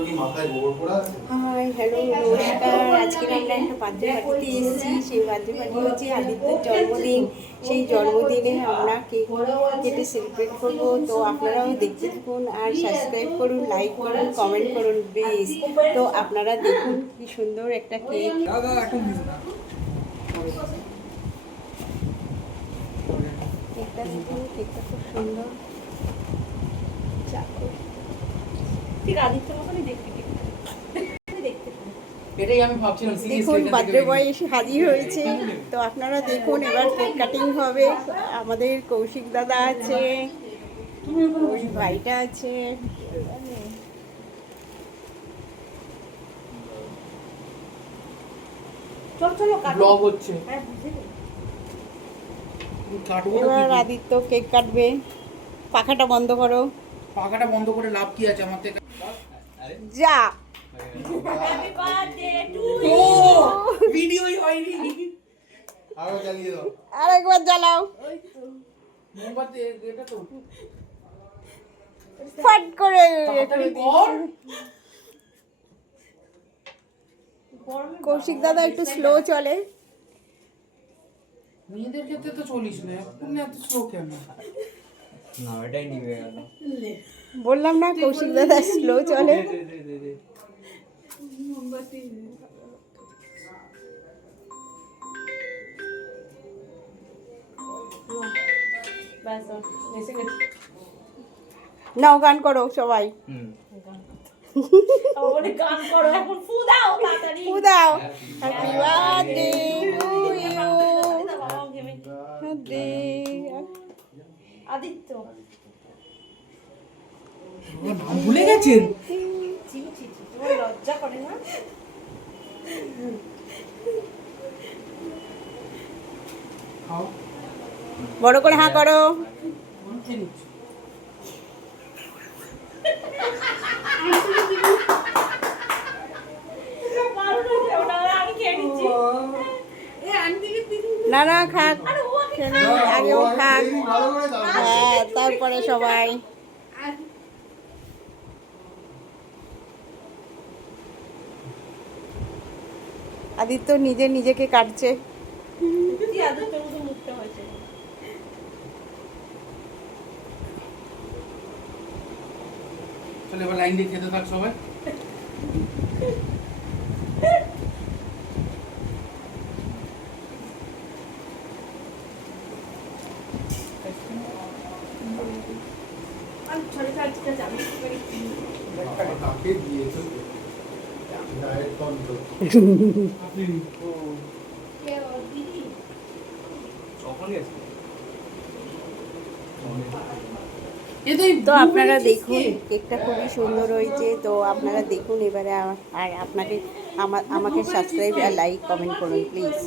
Hi hello নমস্কার। আজকে আমরা একটা বার্থডে পার্টিতে এসেছি। সেই বার্থডে পার্টি হচ্ছে আদিত্যের জন্মদিন। সেই জন্মদিনে আমরা কেক কেটে সেলিব্রেট করবো। তো আপনারাও দেখতে থাকুন আর সাবস্ক্রাইব করুন, লাইক করুন, কমেন্ট করুন প্লিজ। তো আপনারা দেখুন কি সুন্দর একটা কেক। কেকটা দেখুন, কেকটা খুব সুন্দর। ঠিক আদিত্যের মতনই দেখতে এটাই আমি ভাবছিলাম দেখুন বার্থডে বয় এসে হাজির হয়েছে। তো আপনারা দেখুন এবার কেক কাটিং হবে। আমাদের কৌশিক দাদা আছে, ওই ভাইটা আছে। চলো ব্লগ হচ্ছে। এবার আদিত্য কেক কাটবে। পাখাটা বন্ধ করো। পাখাটা বন্ধ করে লাভ কি আছে আমার থেকে? যা হ্যাপি বার্থডে টু ও ভিডিওই হয়নি। আরো জ্বালিয়ে দাও। আরেকবার জ্বালাও। মোমবাতি এটা তো ফাট করে তাড়াতাড়ি কর। কৌশিক দাদা একটু স্লো চলে। মেয়েদের ক্ষেত্রে তো চলিস না, এখন এত স্লো কেন? না এটাই নিবে গেল। বললাম না কৌশিক দাদা স্লো চলে। নাও গান করো সবাই। আমাদের গান করো এখন, ফু দাও তাড়াতাড়ি, ফু দাও। Happy birthday to you. Aditya নাম ভুলে গেছেন? তোমার লজ্জা করে না? খাও। বড় করে হাঁ করো। আমি খেয়ে নিচ্ছি। না না খাক, আগে ও খাক। হ্যাঁ তারপরে সবাই। আদিত্য নিজে নিজেকে কাটছে। আদিত্যর মতো মুখটা হয়েছে। চলো এবার লাইন দিয়ে খেতে থাক সবাই। আমি ছড়ে ছড়ে ঠিক আছে, আমি কাকে দিয়েছো? Diet control. দিদি তো আপনারা দেখুন কেকটা খুবই সুন্দর হয়েছে। তো আপনারা দেখুন এবারে আর আপনাকে আমাকে সাবস্ক্রাইব আর লাইক কমেন্ট করুন প্লিজ।